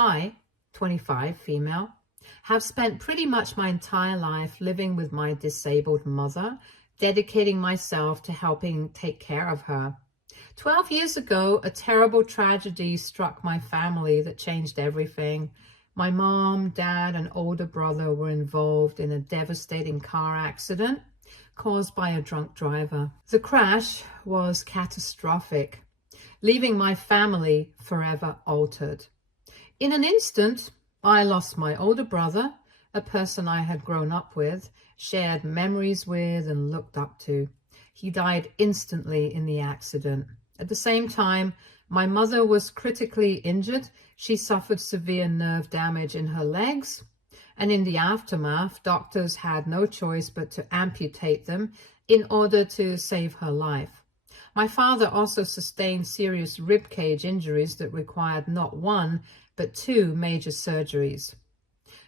I, 25, female, have spent pretty much my entire life living with my disabled mother, dedicating myself to helping take care of her. 12 years ago, a terrible tragedy struck my family that changed everything. My mom, dad, and older brother were involved in a devastating car accident caused by a drunk driver. The crash was catastrophic, leaving my family forever altered. In an instant, I lost my older brother, a person I had grown up with, shared memories with, and looked up to. He died instantly in the accident. At the same time, my mother was critically injured. She suffered severe nerve damage in her legs, and in the aftermath, doctors had no choice but to amputate them in order to save her life. My father also sustained serious ribcage injuries that required not one, but 2 major surgeries.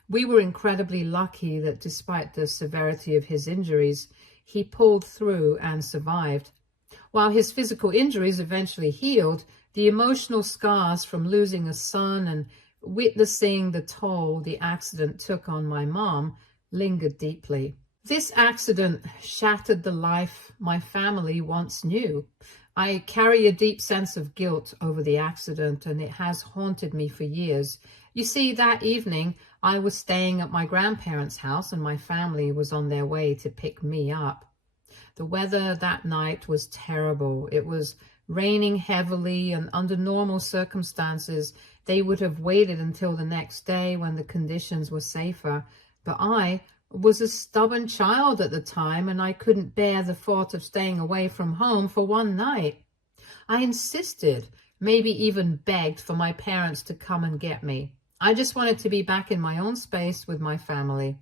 We were incredibly lucky that despite the severity of his injuries, he pulled through and survived. While his physical injuries eventually healed, the emotional scars from losing a son and witnessing the toll the accident took on my mom lingered deeply. This accident shattered the life my family once knew. I carry a deep sense of guilt over the accident, and it has haunted me for years. You see, that evening, I was staying at my grandparents' house and my family was on their way to pick me up. The weather that night was terrible. It was raining heavily, and under normal circumstances, they would have waited until the next day when the conditions were safer. But I was a stubborn child at the time, and I couldn't bear the thought of staying away from home for one night. I insisted, maybe even begged for my parents to come and get me. I just wanted to be back in my own space with my family.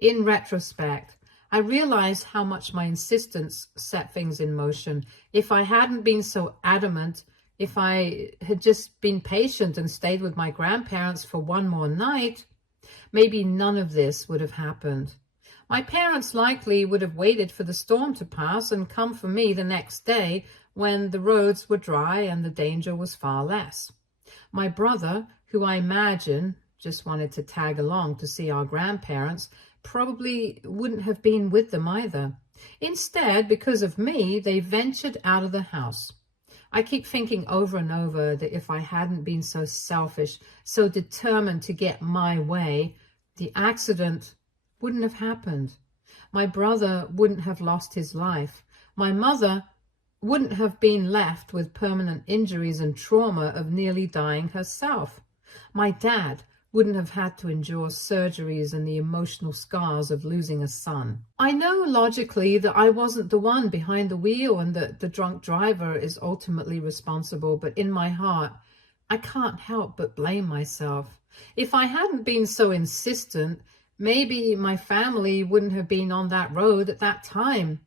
In retrospect, I realized how much my insistence set things in motion. If I hadn't been so adamant, if I had just been patient and stayed with my grandparents for one more night, maybe none of this would have happened. My parents likely would have waited for the storm to pass and come for me the next day when the roads were dry and the danger was far less. My brother, who I imagine just wanted to tag along to see our grandparents, probably wouldn't have been with them either. Instead, because of me, they ventured out of the house. I keep thinking over and over that if I hadn't been so selfish, so determined to get my way, the accident wouldn't have happened. My brother wouldn't have lost his life. My mother wouldn't have been left with permanent injuries and trauma of nearly dying herself. My dad wouldn't have had to endure surgeries and the emotional scars of losing a son. I know logically that I wasn't the one behind the wheel and that the drunk driver is ultimately responsible, but in my heart, I can't help but blame myself. If I hadn't been so insistent, maybe my family wouldn't have been on that road at that time.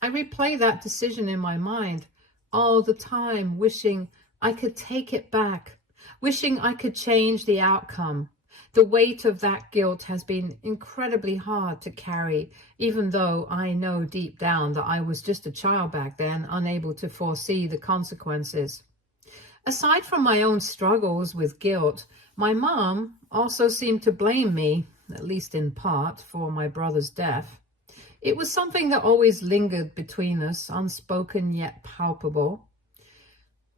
I replay that decision in my mind all the time, wishing I could take it back, wishing I could change the outcome. The weight of that guilt has been incredibly hard to carry, even though I know deep down that I was just a child back then, unable to foresee the consequences. Aside from my own struggles with guilt, my mom also seemed to blame me, at least in part, for my brother's death. It was something that always lingered between us, unspoken yet palpable.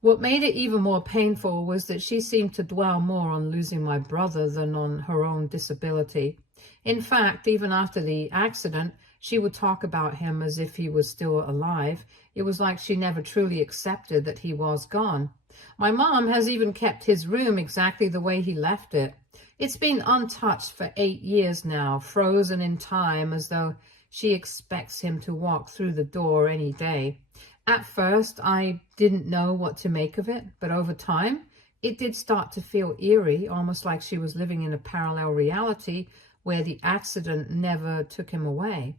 What made it even more painful was that she seemed to dwell more on losing my brother than on her own disability. In fact, even after the accident, she would talk about him as if he was still alive. It was like she never truly accepted that he was gone. My mom has even kept his room exactly the way he left it. It's been untouched for 8 years now, frozen in time, as though she expects him to walk through the door any day. At first, I didn't know what to make of it, but over time, it did start to feel eerie, almost like she was living in a parallel reality where the accident never took him away.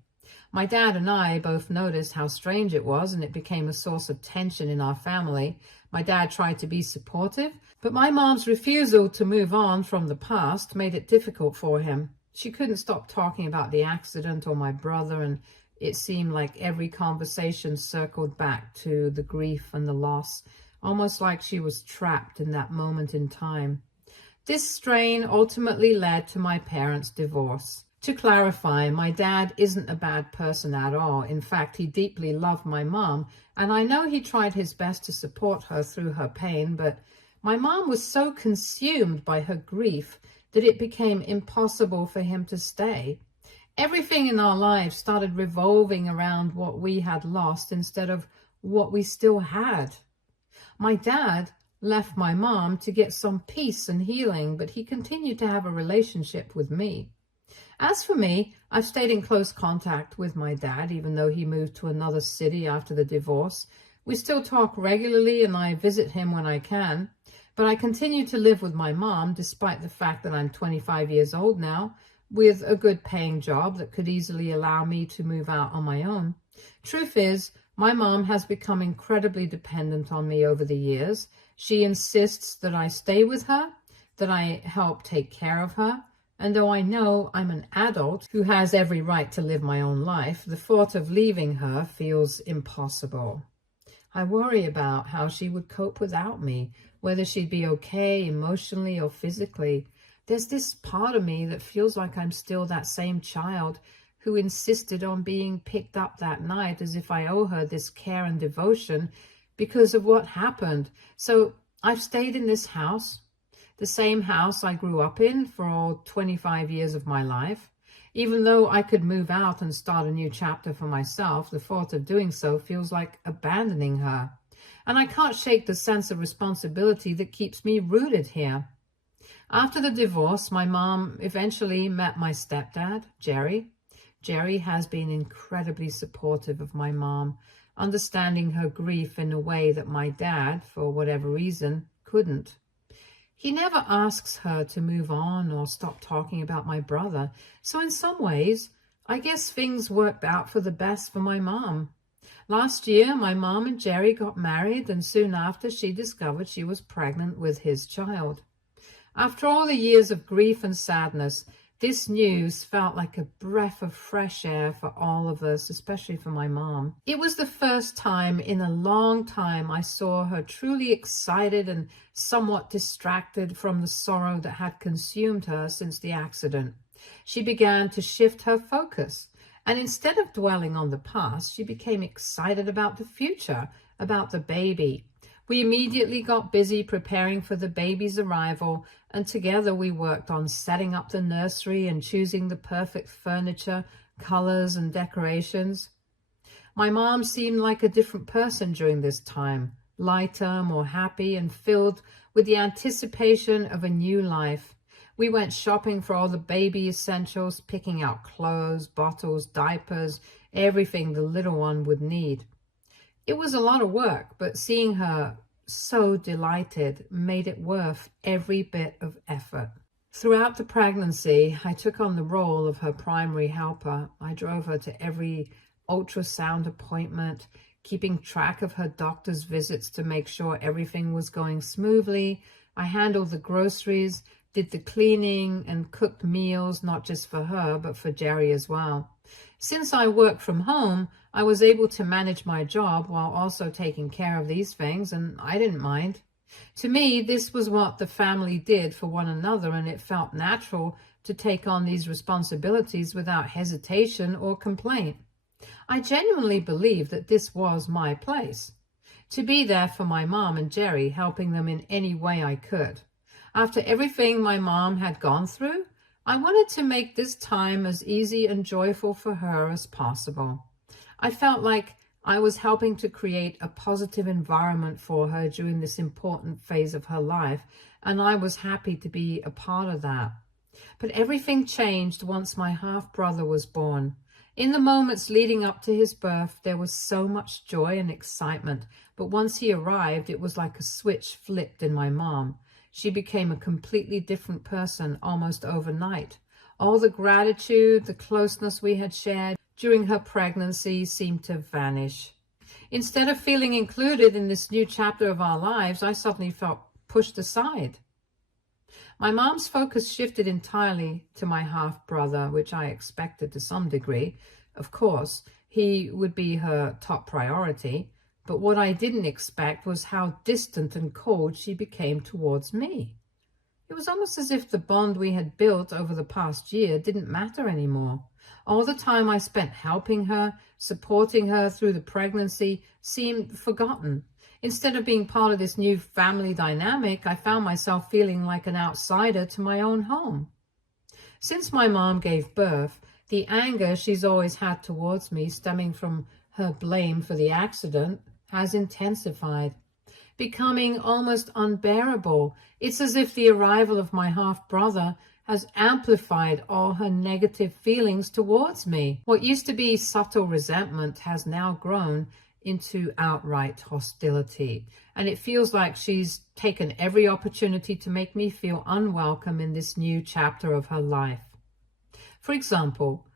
My dad and I both noticed how strange it was, and it became a source of tension in our family. My dad tried to be supportive, but my mom's refusal to move on from the past made it difficult for him. She couldn't stop talking about the accident or my brother, and it seemed like every conversation circled back to the grief and the loss, almost like she was trapped in that moment in time. This strain ultimately led to my parents' divorce. To clarify, my dad isn't a bad person at all. In fact, he deeply loved my mom, and I know he tried his best to support her through her pain, but my mom was so consumed by her grief that it became impossible for him to stay. Everything in our lives started revolving around what we had lost instead of what we still had. My dad left my mom to get some peace and healing, but he continued to have a relationship with me. As for me, I've stayed in close contact with my dad, even though he moved to another city after the divorce. We still talk regularly and I visit him when I can, but I continue to live with my mom despite the fact that I'm 25 years old now, with a good paying job that could easily allow me to move out on my own. Truth is, my mom has become incredibly dependent on me over the years. She insists that I stay with her, that I help take care of her, and though I know I'm an adult who has every right to live my own life, the thought of leaving her feels impossible. I worry about how she would cope without me, whether she'd be okay emotionally or physically. There's this part of me that feels like I'm still that same child who insisted on being picked up that night as if I owe her this care and devotion because of what happened. So I've stayed in this house, the same house I grew up in for all 25 years of my life. Even though I could move out and start a new chapter for myself, the thought of doing so feels like abandoning her. And I can't shake the sense of responsibility that keeps me rooted here. After the divorce, my mom eventually met my stepdad, Jerry. Jerry has been incredibly supportive of my mom, understanding her grief in a way that my dad, for whatever reason, couldn't. He never asks her to move on or stop talking about my brother. So in some ways, I guess things worked out for the best for my mom. Last year, my mom and Jerry got married, and soon after she discovered she was pregnant with his child. After all the years of grief and sadness, this news felt like a breath of fresh air for all of us, especially for my mom. It was the first time in a long time I saw her truly excited and somewhat distracted from the sorrow that had consumed her since the accident. She began to shift her focus, and instead of dwelling on the past, she became excited about the future, about the baby. We immediately got busy preparing for the baby's arrival, and together we worked on setting up the nursery and choosing the perfect furniture, colors, and decorations. My mom seemed like a different person during this time, lighter, more happy, and filled with the anticipation of a new life. We went shopping for all the baby essentials, picking out clothes, bottles, diapers, everything the little one would need. It was a lot of work, but seeing her so delighted made it worth every bit of effort. Throughout the pregnancy, I took on the role of her primary helper. I drove her to every ultrasound appointment, keeping track of her doctor's visits to make sure everything was going smoothly. I handled the groceries, did the cleaning, and cooked meals, not just for her, but for Jerry as well. Since I worked from home, I was able to manage my job while also taking care of these things, and I didn't mind. To me, this was what the family did for one another, and it felt natural to take on these responsibilities without hesitation or complaint. I genuinely believe that this was my place, to be there for my mom and Jerry, helping them in any way I could. After everything my mom had gone through, I wanted to make this time as easy and joyful for her as possible. I felt like I was helping to create a positive environment for her during this important phase of her life, and I was happy to be a part of that. But everything changed once my half-brother was born. In the moments leading up to his birth, there was so much joy and excitement, but once he arrived, it was like a switch flipped in my mom. She became a completely different person almost overnight. All the gratitude, the closeness we had shared during her pregnancy seemed to vanish. Instead of feeling included in this new chapter of our lives, I suddenly felt pushed aside. My mom's focus shifted entirely to my half-brother, which I expected to some degree. Of course, he would be her top priority. But what I didn't expect was how distant and cold she became towards me. It was almost as if the bond we had built over the past year didn't matter anymore. All the time I spent helping her, supporting her through the pregnancy seemed forgotten. Instead of being part of this new family dynamic, I found myself feeling like an outsider to my own home. Since my mom gave birth, the anger she's always had towards me, stemming from her blame for the accident, has intensified, becoming almost unbearable. It's as if the arrival of my half-brother has amplified all her negative feelings towards me. What used to be subtle resentment has now grown into outright hostility, and it feels like she's taken every opportunity to make me feel unwelcome in this new chapter of her life. For example,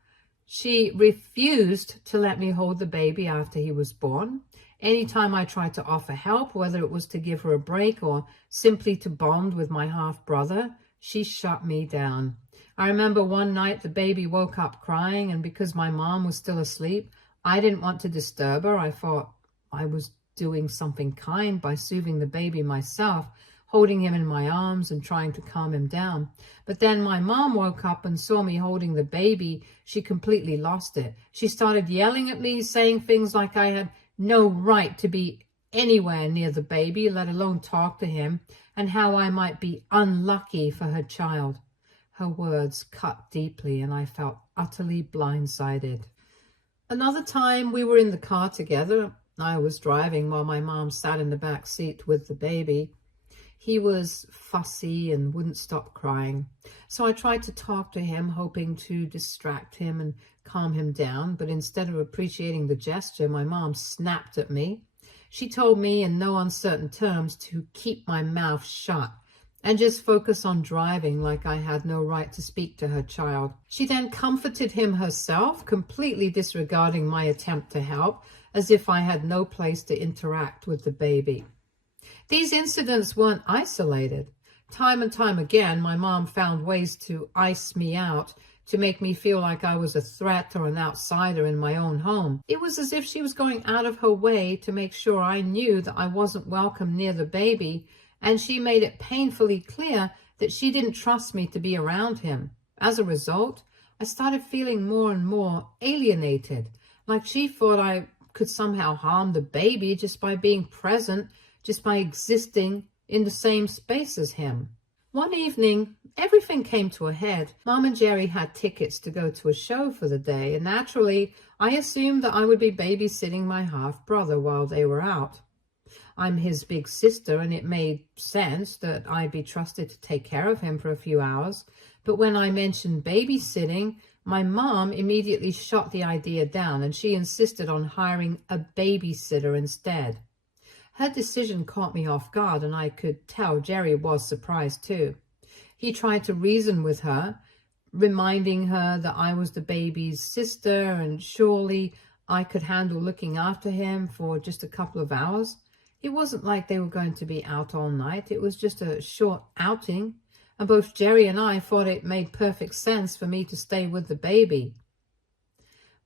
she refused to let me hold the baby after he was born. Anytime I tried to offer help, whether it was to give her a break or simply to bond with my half-brother, she shut me down. I remember one night the baby woke up crying, and because my mom was still asleep, I didn't want to disturb her. I thought I was doing something kind by soothing the baby myself, holding him in my arms and trying to calm him down. But then my mom woke up and saw me holding the baby. She completely lost it. She started yelling at me, saying things like I had no right to be anywhere near the baby, let alone talk to him, and how I might be unlucky for her child. Her words cut deeply, and I felt utterly blindsided. Another time we were in the car together. I was driving while my mom sat in the back seat with the baby. He was fussy and wouldn't stop crying. So I tried to talk to him, hoping to distract him and calm him down. But instead of appreciating the gesture, my mom snapped at me. She told me in no uncertain terms to keep my mouth shut and just focus on driving, like I had no right to speak to her child. She then comforted him herself, completely disregarding my attempt to help, as if I had no place to interact with the baby. These incidents weren't isolated. Time and time again, my mom found ways to ice me out, to make me feel like I was a threat or an outsider in my own home. It was as if she was going out of her way to make sure I knew that I wasn't welcome near the baby, and she made it painfully clear that she didn't trust me to be around him. As a result, I started feeling more and more alienated, like she thought I could somehow harm the baby just by being present, just by existing in the same space as him. One evening, everything came to a head. Mom and Jerry had tickets to go to a show for the day, and naturally, I assumed that I would be babysitting my half-brother while they were out. I'm his big sister, and it made sense that I'd be trusted to take care of him for a few hours. But when I mentioned babysitting, my mom immediately shot the idea down, and she insisted on hiring a babysitter instead. Her decision caught me off guard, and I could tell Jerry was surprised too. He tried to reason with her, reminding her that I was the baby's sister and surely I could handle looking after him for just a couple of hours. It wasn't like they were going to be out all night. It was just a short outing, and both Jerry and I thought it made perfect sense for me to stay with the baby.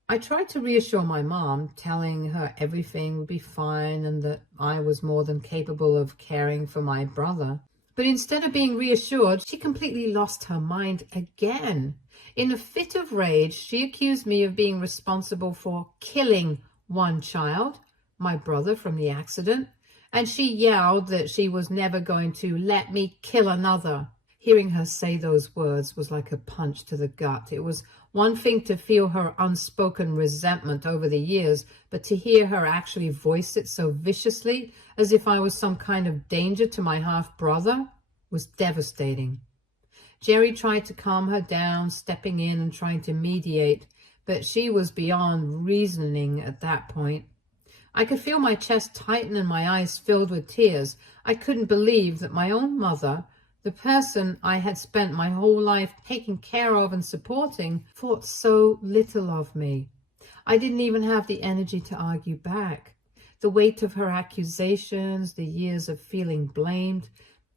I tried to reassure my mom, telling her everything would be fine and that I was more than capable of caring for my brother. But instead of being reassured, she completely lost her mind again. In a fit of rage, she accused me of being responsible for killing one child, my brother, from the accident, and she yelled that she was never going to let me kill another. Hearing her say those words was like a punch to the gut. It was one thing to feel her unspoken resentment over the years, but to hear her actually voice it so viciously, as if I was some kind of danger to my half-brother, was devastating. Jerry tried to calm her down, stepping in and trying to mediate, but she was beyond reasoning at that point. I could feel my chest tighten and my eyes filled with tears. I couldn't believe that my own mother, the person I had spent my whole life taking care of and supporting, thought so little of me. I didn't even have the energy to argue back. The weight of her accusations, the years of feeling blamed,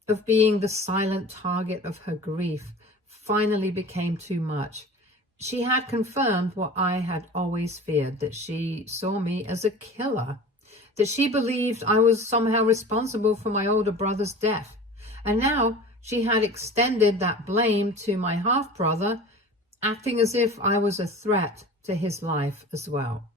of being the silent target of her grief, finally became too much. She had confirmed what I had always feared, that she saw me as a killer, that she believed I was somehow responsible for my older brother's death. And now She had extended that blame to my half-brother, acting as if I was a threat to his life as well.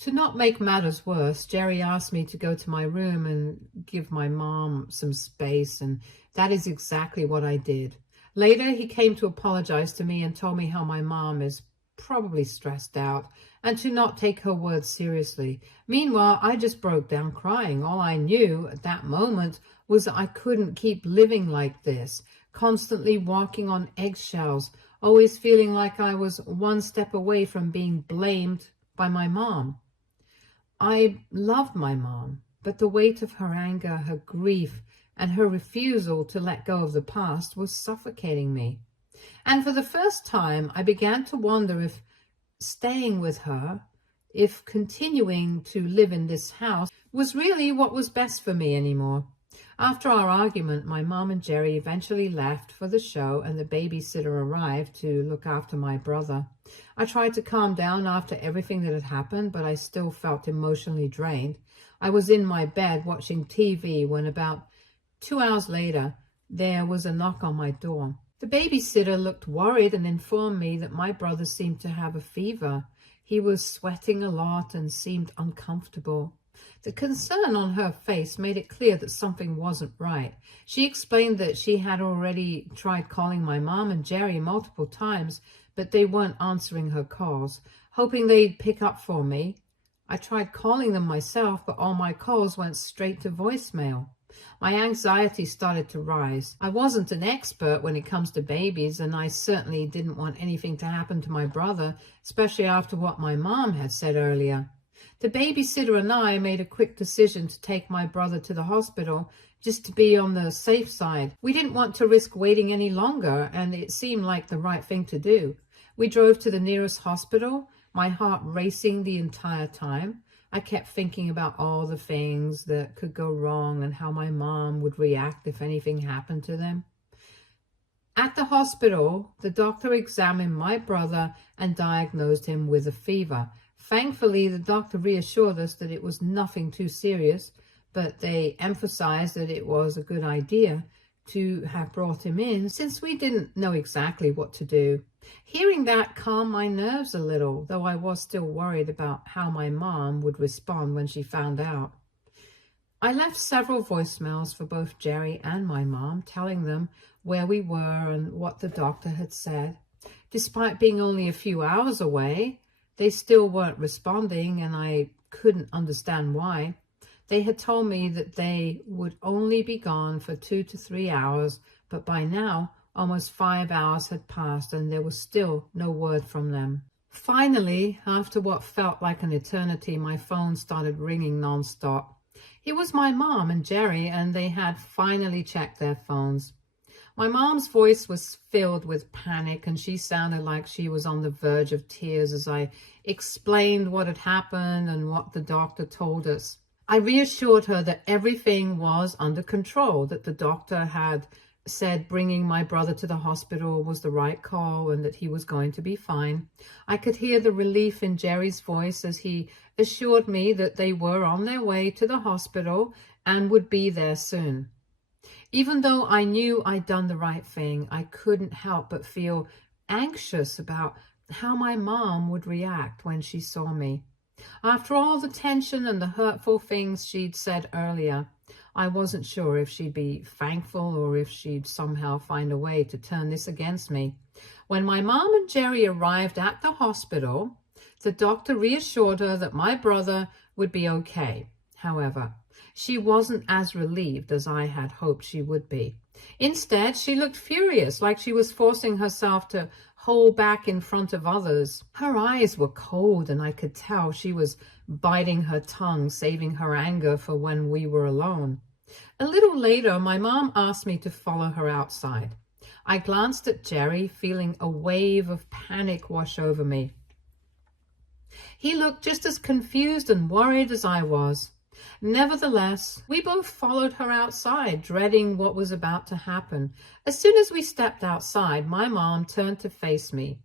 To not make matters worse, Jerry asked me to go to my room and give my mom some space, and that is exactly what I did. Later, he came to apologize to me and told me how my mom is probably stressed out and to not take her words seriously. Meanwhile, I just broke down crying. All I knew at that moment was that I couldn't keep living like this, constantly walking on eggshells, always feeling like I was one step away from being blamed by my mom. I loved my mom, but the weight of her anger, her grief, and her refusal to let go of the past was suffocating me. And for the first time, I began to wonder if staying with her, if continuing to live in this house, was really what was best for me anymore. After our argument, my mom and Jerry eventually left for the show, and the babysitter arrived to look after my brother. I tried to calm down after everything that had happened, but I still felt emotionally drained. I was in my bed watching TV when about 2 hours later, there was a knock on my door. The babysitter looked worried and informed me that my brother seemed to have a fever. He was sweating a lot and seemed uncomfortable. The concern on her face made it clear that something wasn't right. She explained that she had already tried calling my mom and Jerry multiple times, but they weren't answering her calls. Hoping they'd pick up for me, I tried calling them myself, but all my calls went straight to voicemail. My anxiety started to rise. I wasn't an expert when it comes to babies, and I certainly didn't want anything to happen to my brother, especially after what my mom had said earlier. The babysitter and I made a quick decision to take my brother to the hospital just to be on the safe side. We didn't want to risk waiting any longer, and it seemed like the right thing to do. We drove to the nearest hospital, my heart racing the entire time. I kept thinking about all the things that could go wrong and how my mom would react if anything happened to them. At the hospital, the doctor examined my brother and diagnosed him with a fever. Thankfully, the doctor reassured us that it was nothing too serious, but they emphasized that it was a good idea to have brought him in since we didn't know exactly what to do. Hearing that calmed my nerves a little, though I was still worried about how my mom would respond when she found out. I left several voicemails for both Jerry and my mom, telling them where we were and what the doctor had said. Despite being only a few hours away, they still weren't responding, and I couldn't understand why. They had told me that they would only be gone for 2 to 3 hours, but by now, almost 5 hours had passed and there was still no word from them. Finally, after what felt like an eternity, my phone started ringing nonstop. It was my mom and Jerry, and they had finally checked their phones. My mom's voice was filled with panic, and she sounded like she was on the verge of tears as I explained what had happened and what the doctor told us. I reassured her that everything was under control, that the doctor had said bringing my brother to the hospital was the right call and that he was going to be fine. I could hear the relief in Jerry's voice as he assured me that they were on their way to the hospital and would be there soon. Even though I knew I'd done the right thing, I couldn't help but feel anxious about how my mom would react when she saw me. After all the tension and the hurtful things she'd said earlier, I wasn't sure if she'd be thankful or if she'd somehow find a way to turn this against me. When my mom and Jerry arrived at the hospital, the doctor reassured her that my brother would be okay. However, she wasn't as relieved as I had hoped she would be. Instead, she looked furious, like she was forcing herself to hold back in front of others. Her eyes were cold, and I could tell she was biting her tongue, saving her anger for when we were alone. A little later, my mom asked me to follow her outside. I glanced at Jerry, feeling a wave of panic wash over me. He looked just as confused and worried as I was. Nevertheless, we both followed her outside, dreading what was about to happen. As soon as we stepped outside, my mom turned to face me.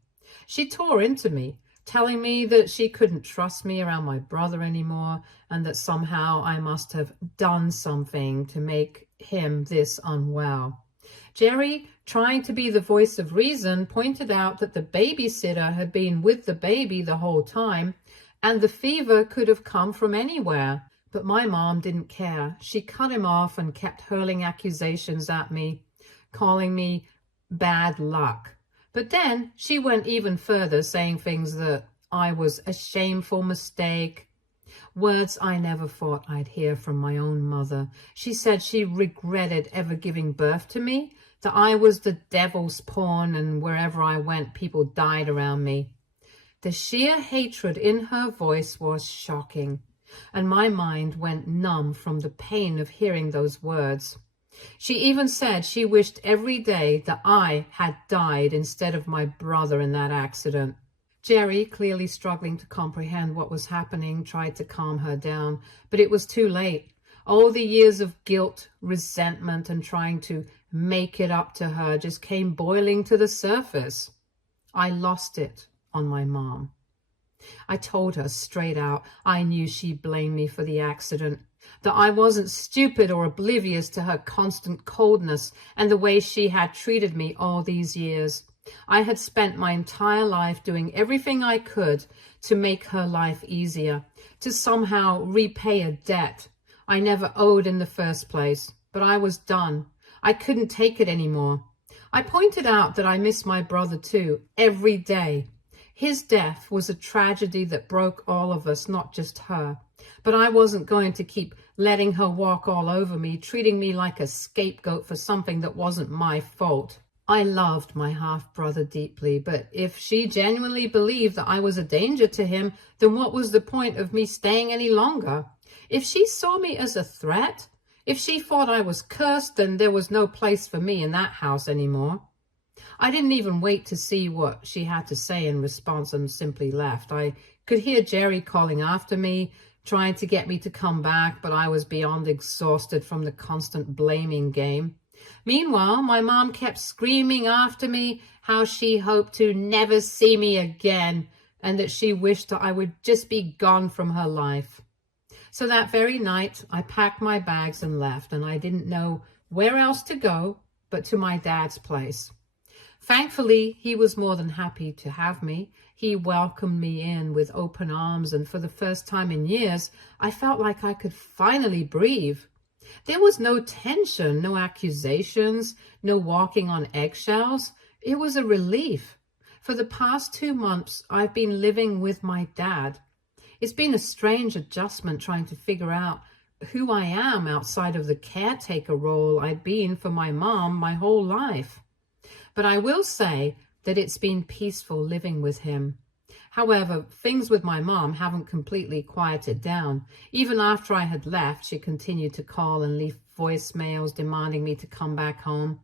She tore into me, telling me that she couldn't trust me around my brother anymore and that somehow I must have done something to make him this unwell. Jerry, trying to be the voice of reason, pointed out that the babysitter had been with the baby the whole time, and the fever could have come from anywhere. But my mom didn't care. She cut him off and kept hurling accusations at me, calling me bad luck. But then she went even further, saying things that I was a shameful mistake, words I never thought I'd hear from my own mother. She said she regretted ever giving birth to me, that I was the devil's pawn, and wherever I went, people died around me. The sheer hatred in her voice was shocking, and my mind went numb from the pain of hearing those words. She even said she wished every day that I had died instead of my brother in that accident. Jerry, clearly struggling to comprehend what was happening, tried to calm her down, but it was too late. All the years of guilt, resentment, and trying to make it up to her just came boiling to the surface. I lost it on my mom. I told her straight out I knew she blamed me for the accident, that I wasn't stupid or oblivious to her constant coldness and the way she had treated me all these years. I had spent my entire life doing everything I could to make her life easier, to somehow repay a debt I never owed in the first place. But I was done. I couldn't take it anymore. I pointed out that I miss my brother too, every day. His death was a tragedy that broke all of us, not just her. But I wasn't going to keep letting her walk all over me, treating me like a scapegoat for something that wasn't my fault. I loved my half-brother deeply, but if she genuinely believed that I was a danger to him, then what was the point of me staying any longer? If she saw me as a threat, if she thought I was cursed, then there was no place for me in that house anymore. I didn't even wait to see what she had to say in response and simply left. I could hear Jerry calling after me, trying to get me to come back, but I was beyond exhausted from the constant blaming game. Meanwhile, my mom kept screaming after me how she hoped to never see me again and that she wished that I would just be gone from her life. So that very night, I packed my bags and left, and I didn't know where else to go but to my dad's place. Thankfully, he was more than happy to have me. He welcomed me in with open arms, and for the first time in years, I felt like I could finally breathe. There was no tension, no accusations, no walking on eggshells. It was a relief. For the past 2 months, I've been living with my dad. It's been a strange adjustment trying to figure out who I am outside of the caretaker role I'd been for my mom my whole life. But I will say that it's been peaceful living with him. However, things with my mom haven't completely quieted down. Even after I had left, she continued to call and leave voicemails demanding me to come back home.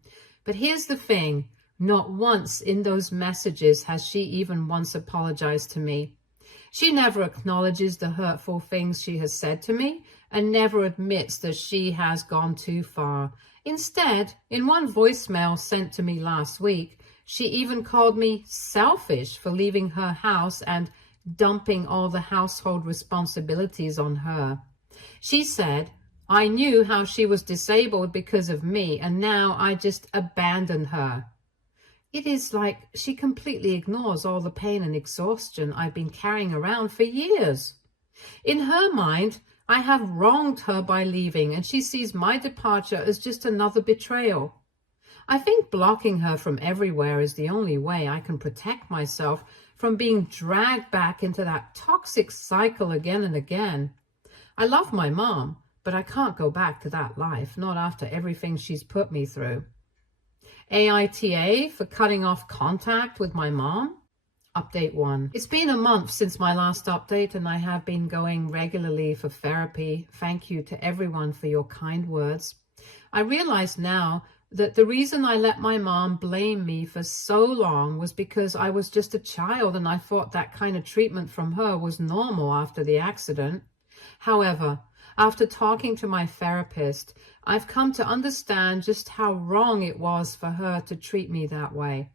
But here's the thing, not once in those messages has she even once apologized to me. She never acknowledges the hurtful things she has said to me and never admits that she has gone too far. Instead, in one voicemail sent to me last week, she even called me selfish for leaving her house and dumping all the household responsibilities on her. She said, I knew how she was disabled because of me, and now I just abandoned her. It is like she completely ignores all the pain and exhaustion I've been carrying around for years. In her mind, I have wronged her by leaving, and she sees my departure as just another betrayal. I think blocking her from everywhere is the only way I can protect myself from being dragged back into that toxic cycle again and again. I love my mom, but I can't go back to that life, not after everything she's put me through. AITA for cutting off contact with my mom. Update 1. It's been a month since my last update, and I have been going regularly for therapy. Thank you to everyone for your kind words. I realize now that the reason I let my mom blame me for so long was because I was just a child and I thought that kind of treatment from her was normal after the accident. However, after talking to my therapist, I've come to understand just how wrong it was for her to treat me that way.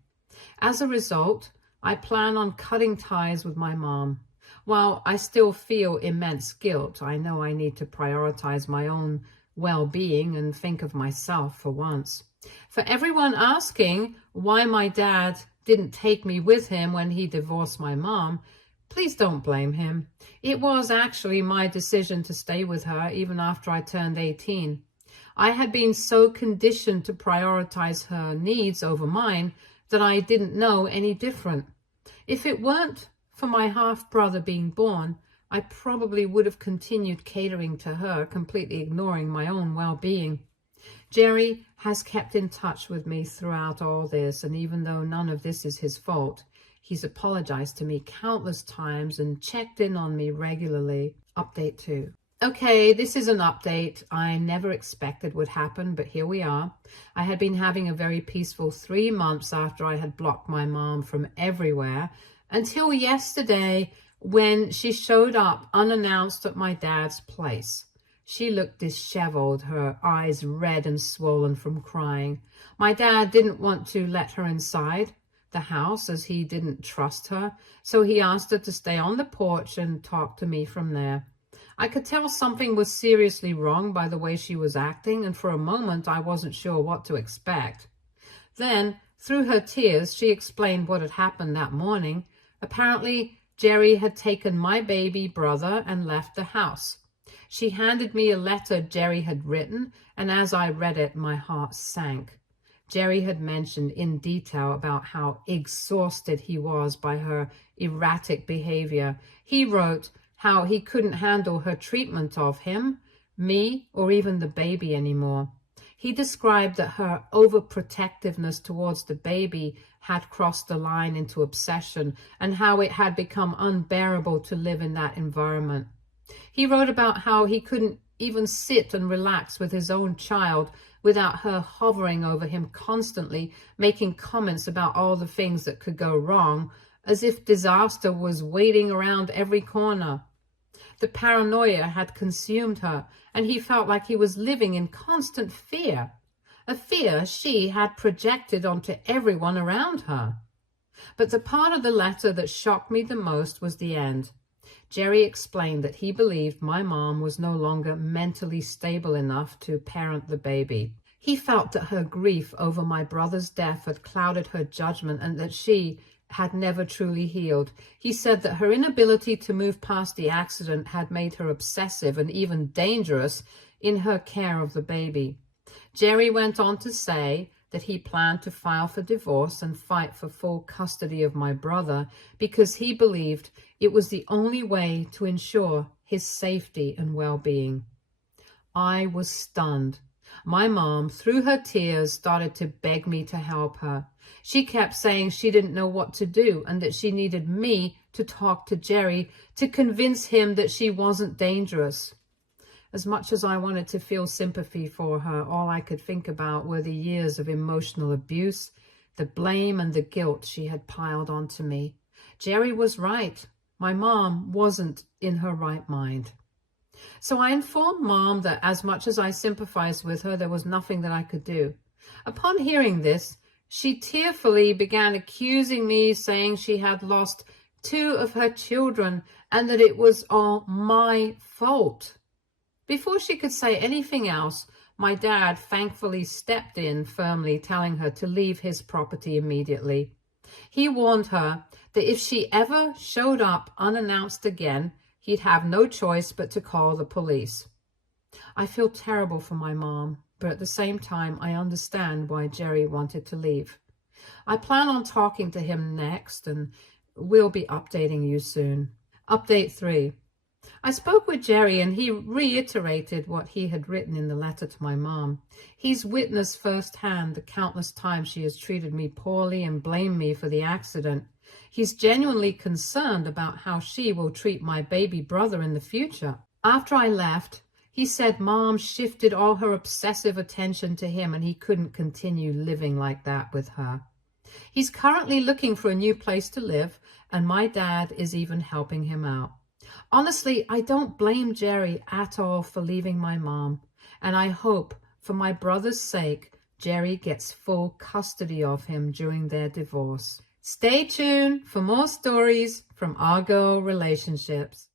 As a result, I plan on cutting ties with my mom. While I still feel immense guilt, I know I need to prioritize my own well-being and think of myself for once. For everyone asking why my dad didn't take me with him when he divorced my mom, please don't blame him. It was actually my decision to stay with her even after I turned 18. I had been so conditioned to prioritize her needs over mine that I didn't know any different. If it weren't for my half-brother being born, I probably would have continued catering to her, completely ignoring my own well-being. Jerry has kept in touch with me throughout all this, and even though none of this is his fault, he's apologized to me countless times and checked in on me regularly. Update 2. Okay, this is an update I never expected would happen, but here we are. I had been having a very peaceful 3 months after I had blocked my mom from everywhere, until yesterday when she showed up unannounced at my dad's place. She looked disheveled, her eyes red and swollen from crying. My dad didn't want to let her inside the house as he didn't trust her, so he asked her to stay on the porch and talk to me from there. I could tell something was seriously wrong by the way she was acting, and for a moment I wasn't sure what to expect. Then, through her tears, she explained what had happened that morning. Apparently, Jerry had taken my baby brother and left the house. She handed me a letter Jerry had written, and as I read it, my heart sank. Jerry had mentioned in detail about how exhausted he was by her erratic behavior. He wrote how he couldn't handle her treatment of him, me, or even the baby anymore. He described that her overprotectiveness towards the baby had crossed the line into obsession, and how it had become unbearable to live in that environment. He wrote about how he couldn't even sit and relax with his own child without her hovering over him constantly, making comments about all the things that could go wrong, as if disaster was waiting around every corner. The paranoia had consumed her, and he felt like he was living in constant fear, a fear she had projected onto everyone around her. But the part of the letter that shocked me the most was the end. Jerry explained that he believed my mom was no longer mentally stable enough to parent the baby. He felt that her grief over my brother's death had clouded her judgment and that she had never truly healed. He said that her inability to move past the accident had made her obsessive and even dangerous in her care of the baby. Jerry went on to say that he planned to file for divorce and fight for full custody of my brother because he believed it was the only way to ensure his safety and well-being. I was stunned. My mom, through her tears, started to beg me to help her. She kept saying she didn't know what to do and that she needed me to talk to Jerry to convince him that she wasn't dangerous. As much as I wanted to feel sympathy for her, all I could think about were the years of emotional abuse, the blame and the guilt she had piled onto me. Jerry was right. My mom wasn't in her right mind. So I informed Mom that as much as I sympathized with her, there was nothing that I could do. Upon hearing this, she tearfully began accusing me, saying she had lost 2 of her children and that it was all my fault. Before she could say anything else, my dad thankfully stepped in firmly, telling her to leave his property immediately. He warned her that if she ever showed up unannounced again, he'd have no choice but to call the police. I feel terrible for my mom, but at the same time, I understand why Jerry wanted to leave. I plan on talking to him next, and we'll be updating you soon. Update 3. I spoke with Jerry, and he reiterated what he had written in the letter to my mom. He's witnessed firsthand the countless times she has treated me poorly and blamed me for the accident. He's genuinely concerned about how she will treat my baby brother in the future. After I left, he said Mom shifted all her obsessive attention to him and he couldn't continue living like that with her. He's currently looking for a new place to live, and my dad is even helping him out. Honestly, I don't blame Jerry at all for leaving my mom, and I hope, for my brother's sake, Jerry gets full custody of him during their divorce. Stay tuned for more stories from Our Girl Relationships.